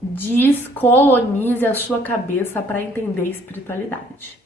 Descolonize a sua cabeça para entender espiritualidade.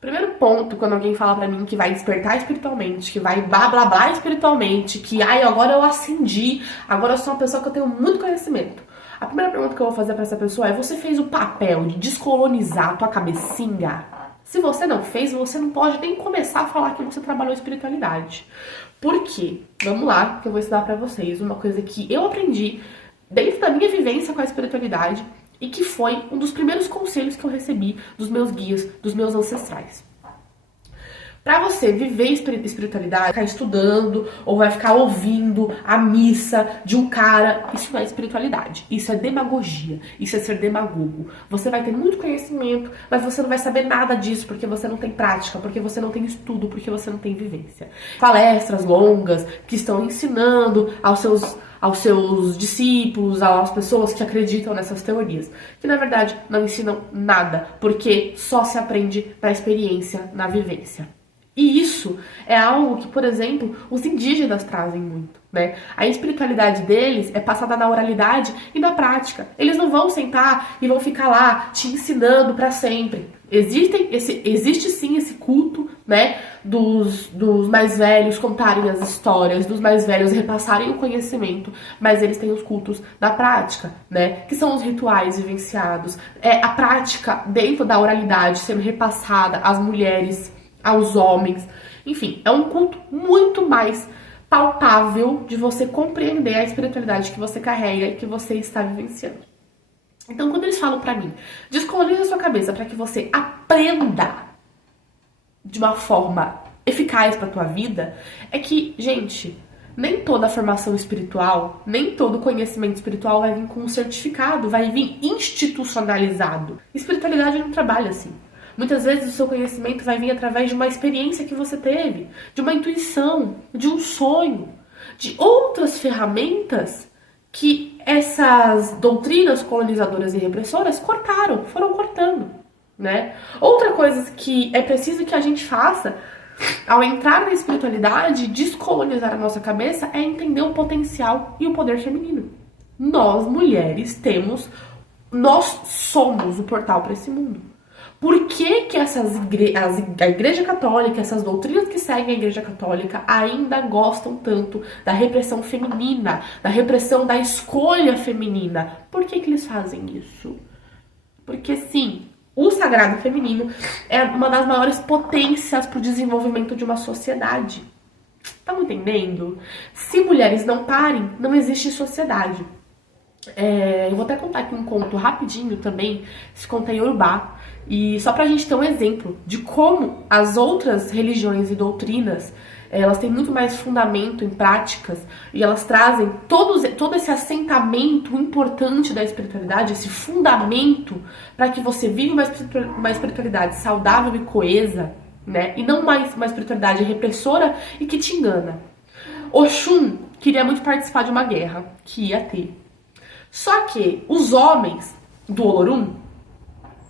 Primeiro ponto, quando alguém fala pra mim que vai despertar espiritualmente, que vai blá blá blá espiritualmente, que agora eu ascendi, agora eu sou uma pessoa que eu tenho muito conhecimento. A primeira pergunta que eu vou fazer pra essa pessoa é: você fez o papel de descolonizar a tua cabecinha? Se você não fez, você não pode nem começar a falar que você trabalhou espiritualidade. Por quê? Vamos lá, que eu vou ensinar pra vocês uma coisa que eu aprendi dentro da minha vivência com a espiritualidade e que foi um dos primeiros conselhos que eu recebi dos meus guias, dos meus ancestrais. Pra você viver espiritualidade, ficar estudando ou vai ficar ouvindo a missa de um cara, isso não é espiritualidade, isso é demagogia, isso é ser demagogo. Você vai ter muito conhecimento, mas você não vai saber nada disso porque você não tem prática, porque você não tem estudo, porque você não tem vivência. Palestras longas que estão ensinando aos seus discípulos, às pessoas que acreditam nessas teorias, que na verdade não ensinam nada, porque só se aprende na experiência, na vivência. E isso é algo que, por exemplo, os indígenas trazem muito, né? A espiritualidade deles é passada na oralidade e na prática. Eles não vão sentar e vão ficar lá te ensinando para sempre. Existe sim esse culto, né, dos mais velhos contarem as histórias, dos mais velhos repassarem o conhecimento, mas eles têm os cultos da prática, né, que são os rituais vivenciados, a prática dentro da oralidade sendo repassada às mulheres, aos homens, enfim, é um culto muito mais palpável de você compreender a espiritualidade que você carrega e que você está vivenciando. Então, quando eles falam pra mim, descolonize a sua cabeça para que você aprenda de uma forma eficaz pra tua vida, é que, gente, nem toda formação espiritual, nem todo conhecimento espiritual vai vir com um certificado, vai vir institucionalizado. Espiritualidade não trabalha assim. Muitas vezes o seu conhecimento vai vir através de uma experiência que você teve, de uma intuição, de um sonho, de outras ferramentas que essas doutrinas colonizadoras e repressoras foram cortando, né? Outra coisa que é preciso que a gente faça ao entrar na espiritualidade, descolonizar a nossa cabeça, é entender o potencial e o poder feminino. Nós, mulheres, nós somos o portal para esse mundo. Por que que a Igreja Católica, essas doutrinas que seguem a Igreja Católica ainda gostam tanto da repressão feminina, da repressão da escolha feminina? Por que que eles fazem isso? Porque sim, o sagrado feminino é uma das maiores potências para o desenvolvimento de uma sociedade. Estão entendendo? Se mulheres não parem, não existe sociedade. Eu vou até contar aqui um conto rapidinho também, esse conto é Yorubá, e só pra gente ter um exemplo de como as outras religiões e doutrinas, elas têm muito mais fundamento em práticas, e elas trazem todo esse assentamento importante da espiritualidade, esse fundamento para que você viva uma espiritualidade saudável e coesa, né? E não uma espiritualidade repressora e que te engana. Oxum queria muito participar de uma guerra que ia ter. Só que os homens do Olorum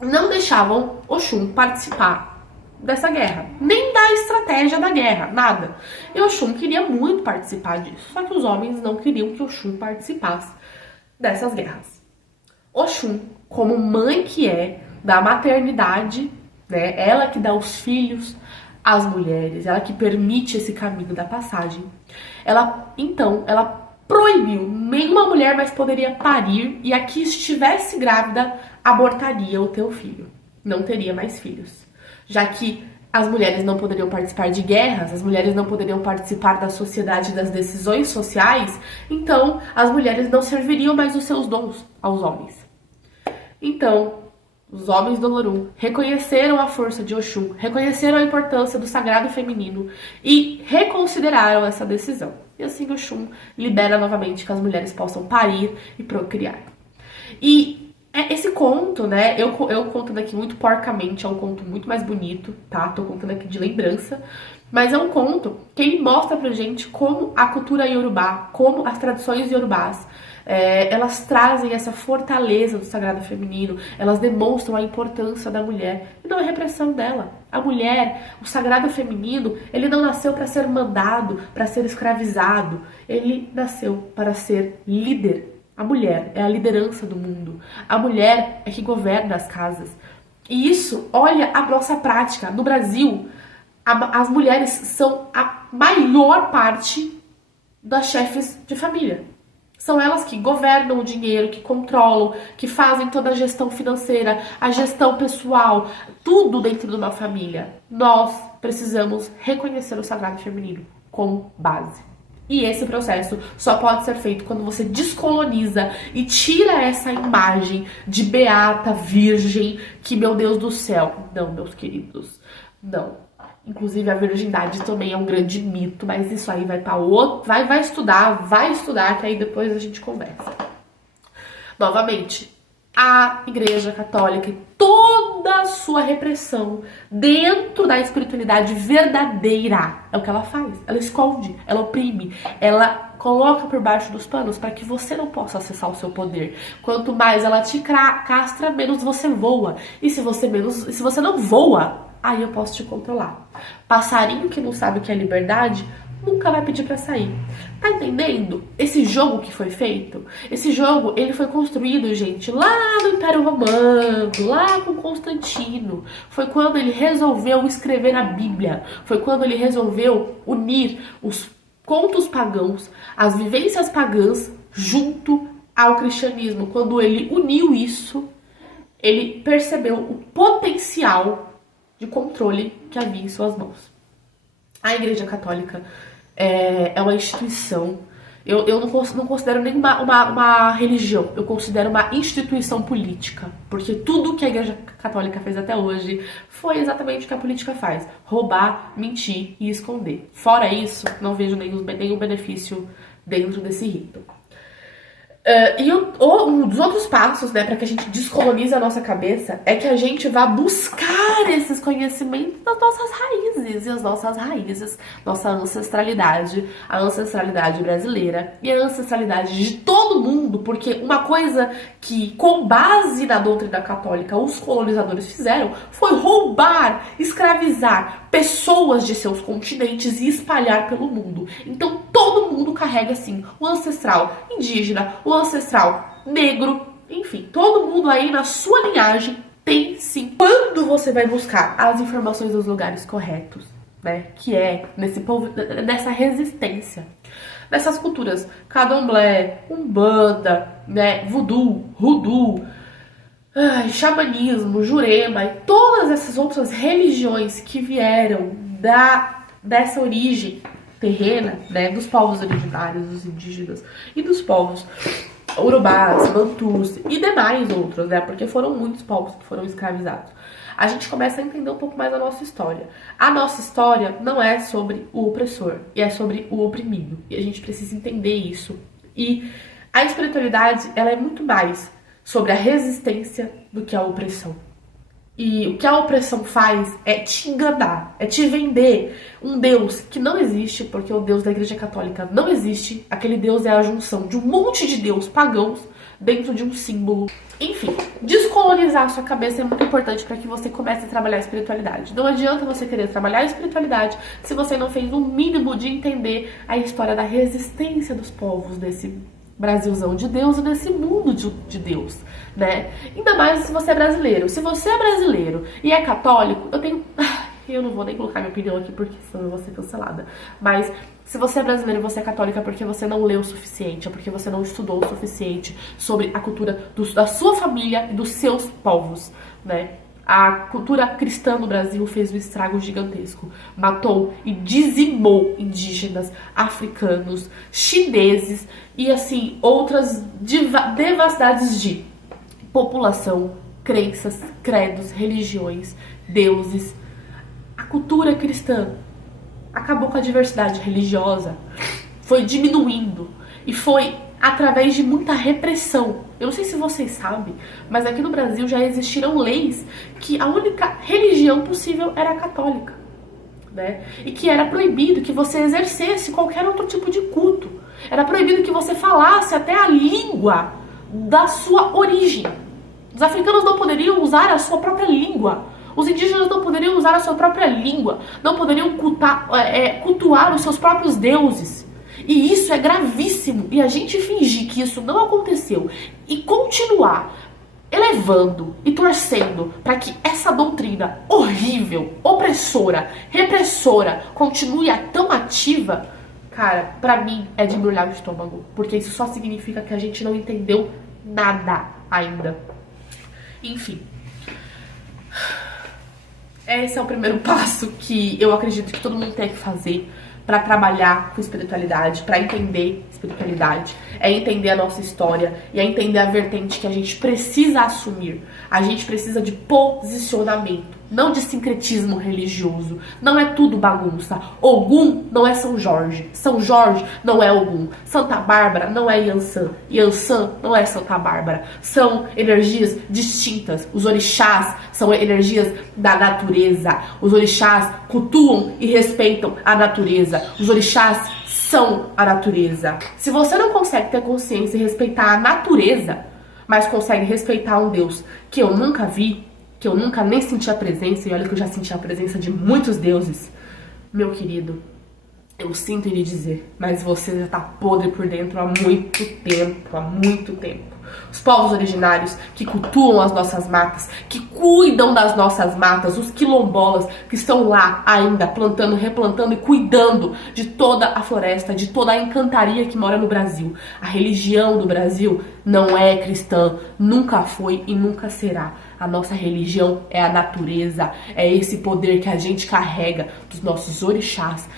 não deixavam Oxum participar dessa guerra, nem da estratégia da guerra, nada. E Oxum queria muito participar disso, só que os homens não queriam que Oxum participasse dessas guerras. Oxum, como mãe que é da maternidade, né, ela que dá os filhos às mulheres, ela que permite esse caminho da passagem, ela proibiu, nenhuma mulher mais poderia parir e a que estivesse grávida abortaria o teu filho. Não teria mais filhos. Já que as mulheres não poderiam participar de guerras, as mulheres não poderiam participar da sociedade das decisões sociais, então as mulheres não serviriam mais os seus dons aos homens. Então, os homens do Olorum reconheceram a força de Oxum, reconheceram a importância do sagrado feminino e reconsideraram essa decisão. E assim Oxum libera novamente que as mulheres possam parir e procriar. E esse conto, né, eu contando aqui muito porcamente, é um conto muito mais bonito, tá? Tô contando aqui de lembrança, mas é um conto que ele mostra pra gente como a cultura iorubá, como as tradições iorubás, elas trazem essa fortaleza do sagrado feminino, elas demonstram a importância da mulher e não a repressão dela. A mulher, o sagrado feminino, ele não nasceu para ser mandado, para ser escravizado, ele nasceu para ser líder, A mulher é a liderança do mundo. A mulher é que governa as casas. E isso, olha a nossa prática. No Brasil, as mulheres são a maior parte das chefes de família. São elas que governam o dinheiro, que controlam, que fazem toda a gestão financeira, a gestão pessoal, tudo dentro de uma família. Nós precisamos reconhecer o sagrado feminino como base. E esse processo só pode ser feito quando você descoloniza e tira essa imagem de beata, virgem, que, meu Deus do céu. Não, meus queridos, não. Inclusive a virgindade também é um grande mito, mas isso aí vai para outro, vai estudar, que aí depois a gente conversa. Novamente, a Igreja Católica e toda a sua repressão dentro da espiritualidade verdadeira é o que ela faz. Ela esconde, ela oprime, ela coloca por baixo dos panos para que você não possa acessar o seu poder. Quanto mais ela te castra, menos você voa. E se você não voa, aí eu posso te controlar. Passarinho que não sabe o que é liberdade nunca vai pedir pra sair. Tá entendendo? Esse jogo que foi feito, esse jogo, ele foi construído, gente, lá no Império Romano, lá com Constantino. Foi quando ele resolveu escrever a Bíblia. Foi quando ele resolveu unir os contos pagãos, as vivências pagãs, junto ao cristianismo. Quando ele uniu isso, ele percebeu o potencial de controle que havia em suas mãos. A Igreja Católica é uma instituição. Eu não considero nem uma religião, eu considero uma instituição política, porque tudo que a Igreja Católica fez até hoje foi exatamente o que a política faz: roubar, mentir e esconder. Fora isso, não vejo nenhum benefício dentro desse rito. E um dos outros passos, né, para que a gente descolonize a nossa cabeça é que a gente vá buscar esses conhecimentos das nossas raízes. E as nossas raízes, nossa ancestralidade, a ancestralidade brasileira e a ancestralidade de todo mundo, porque uma coisa que, com base na doutrina católica, os colonizadores fizeram foi roubar, escravizar pessoas de seus continentes e espalhar pelo mundo. Então todo mundo carrega, assim, o ancestral indígena, o ancestral negro, enfim, todo mundo aí na sua linhagem tem, sim. Quando você vai buscar as informações nos lugares corretos, né, que é nesse povo, nessa resistência, nessas culturas, candomblé, umbanda, né, voodoo, hoodoo, xamanismo, jurema e todas essas outras religiões que vieram dessa origem terrena, né, dos povos originários, dos indígenas e dos povos urubás, bantus e demais outros, né, porque foram muitos povos que foram escravizados. A gente começa a entender um pouco mais a nossa história. A nossa história não é sobre o opressor, é sobre o oprimido. E a gente precisa entender isso. E a espiritualidade, ela é muito mais sobre a resistência do que a opressão. E o que a opressão faz é te enganar, é te vender um Deus que não existe, porque o Deus da Igreja Católica não existe. Aquele Deus é a junção de um monte de deus pagãos dentro de um símbolo. Enfim, descolonizar a sua cabeça é muito importante para que você comece a trabalhar a espiritualidade. Não adianta você querer trabalhar a espiritualidade se você não fez o mínimo de entender a história da resistência dos povos desse Brasilzão de Deus e nesse mundo de Deus, né? Ainda mais se você é brasileiro. Se você é brasileiro e é católico, eu não vou nem colocar minha opinião aqui porque senão eu vou ser cancelada. Mas se você é brasileiro e você é católica é porque você não leu o suficiente, é porque você não estudou o suficiente sobre a cultura da sua família e dos seus povos, né? A cultura cristã no Brasil fez um estrago gigantesco. Matou e dizimou indígenas, africanos, chineses e, assim, outras devastidades de população, crenças, credos, religiões, deuses. A cultura cristã acabou com a diversidade religiosa, foi diminuindo e foi através de muita repressão. Eu não sei se vocês sabem, mas aqui no Brasil já existiram leis que a única religião possível era a católica, né? E que era proibido que você exercesse qualquer outro tipo de culto. Era proibido que você falasse até a língua da sua origem. Os africanos não poderiam usar a sua própria língua. Os indígenas não poderiam usar a sua própria língua. Não poderiam cultuar os seus próprios deuses. E isso é gravíssimo. E a gente fingir que isso não aconteceu e continuar elevando e torcendo para que essa doutrina horrível, opressora, repressora continue tão ativa, cara, pra mim é de embrulhar o estômago. Porque isso só significa que a gente não entendeu nada ainda. Enfim. Esse é o primeiro passo que eu acredito que todo mundo tem que fazer para trabalhar com espiritualidade, para entender espiritualidade, é entender a nossa história e é entender a vertente que a gente precisa assumir. A gente precisa de posicionamento, não de sincretismo religioso. Não é tudo bagunça. Ogum não é São Jorge. São Jorge não é Ogum. Santa Bárbara não é Yansan. Yansan não é Santa Bárbara. São energias distintas. Os orixás são energias da natureza. Os orixás cultuam e respeitam a natureza. Os orixás são a natureza. Se você não consegue ter consciência e respeitar a natureza, mas consegue respeitar um Deus que eu nunca vi, que eu nunca nem senti a presença, e olha que eu já senti a presença de muitos deuses, meu querido, eu sinto em lhe dizer, mas você já tá podre por dentro há muito tempo, há muito tempo. Os povos originários que cultuam as nossas matas, que cuidam das nossas matas, os quilombolas que estão lá ainda plantando, replantando e cuidando de toda a floresta, de toda a encantaria que mora no Brasil. A religião do Brasil não é cristã, nunca foi e nunca será. A nossa religião é a natureza, é esse poder que a gente carrega dos nossos orixás,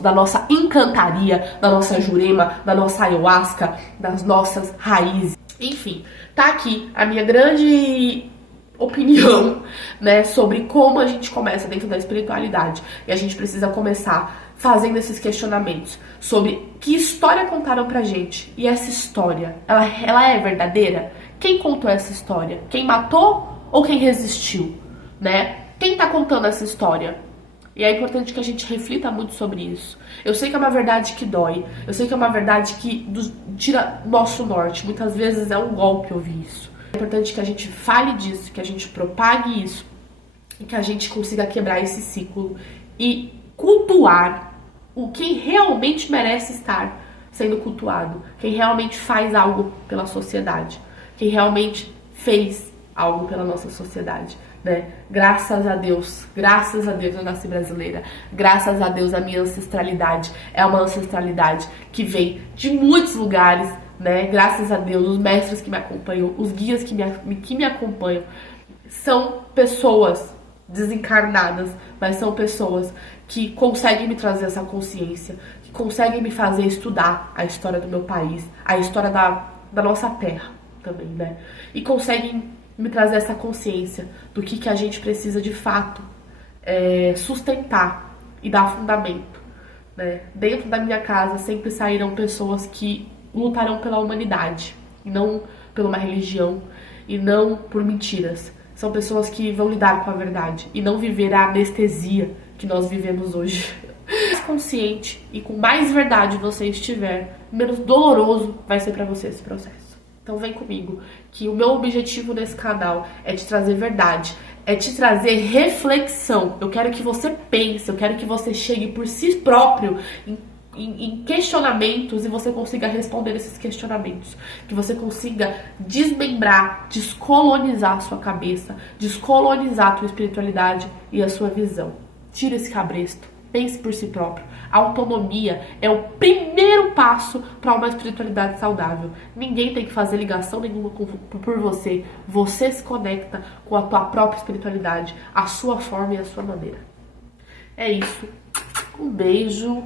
da nossa encantaria, da nossa jurema, da nossa ayahuasca, das nossas raízes. Enfim, tá aqui a minha grande opinião, né, sobre como a gente começa dentro da espiritualidade. E a gente precisa começar fazendo esses questionamentos sobre que história contaram pra gente. E essa história, ela é verdadeira? Quem contou essa história? Quem matou ou quem resistiu, né? Quem tá contando essa história? E é importante que a gente reflita muito sobre isso. Eu sei que é uma verdade que dói. Eu sei que é uma verdade que tira nosso norte. Muitas vezes é um golpe ouvir isso. É importante que a gente fale disso, que a gente propague isso. E que a gente consiga quebrar esse ciclo e cultuar o quem realmente merece estar sendo cultuado. Quem realmente faz algo pela sociedade. Quem realmente fez algo pela nossa sociedade. Né? Graças a Deus eu nasci brasileira, graças a Deus a minha ancestralidade é uma ancestralidade que vem de muitos lugares, né? Graças a Deus os mestres que me acompanham, os guias que me acompanham são pessoas desencarnadas, mas são pessoas que conseguem me trazer essa consciência, que conseguem me fazer estudar a história do meu país, a história da nossa terra também, né? E conseguem me trazer essa consciência do que a gente precisa de fato sustentar e dar fundamento, né? Dentro da minha casa sempre saíram pessoas que lutarão pela humanidade, e não por uma religião, e não por mentiras. São pessoas que vão lidar com a verdade e não viver a anestesia que nós vivemos hoje. Mais consciente e com mais verdade você estiver, menos doloroso vai ser pra você esse processo. Então vem comigo, que o meu objetivo nesse canal é te trazer verdade, é te trazer reflexão. Eu quero que você pense, eu quero que você chegue por si próprio em questionamentos e você consiga responder esses questionamentos. Que você consiga desmembrar, descolonizar a sua cabeça, descolonizar a tua espiritualidade e a sua visão. Tira esse cabresto. Pense por si próprio. A autonomia é o primeiro passo para uma espiritualidade saudável. Ninguém tem que fazer ligação nenhuma por você. Você se conecta com a tua própria espiritualidade, a sua forma e a sua maneira. É isso. Um beijo.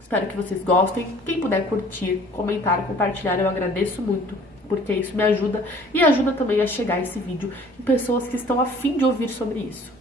Espero que vocês gostem. Quem puder curtir, comentar, compartilhar, eu agradeço muito, porque isso me ajuda e ajuda também a chegar esse vídeo em pessoas que estão a fim de ouvir sobre isso.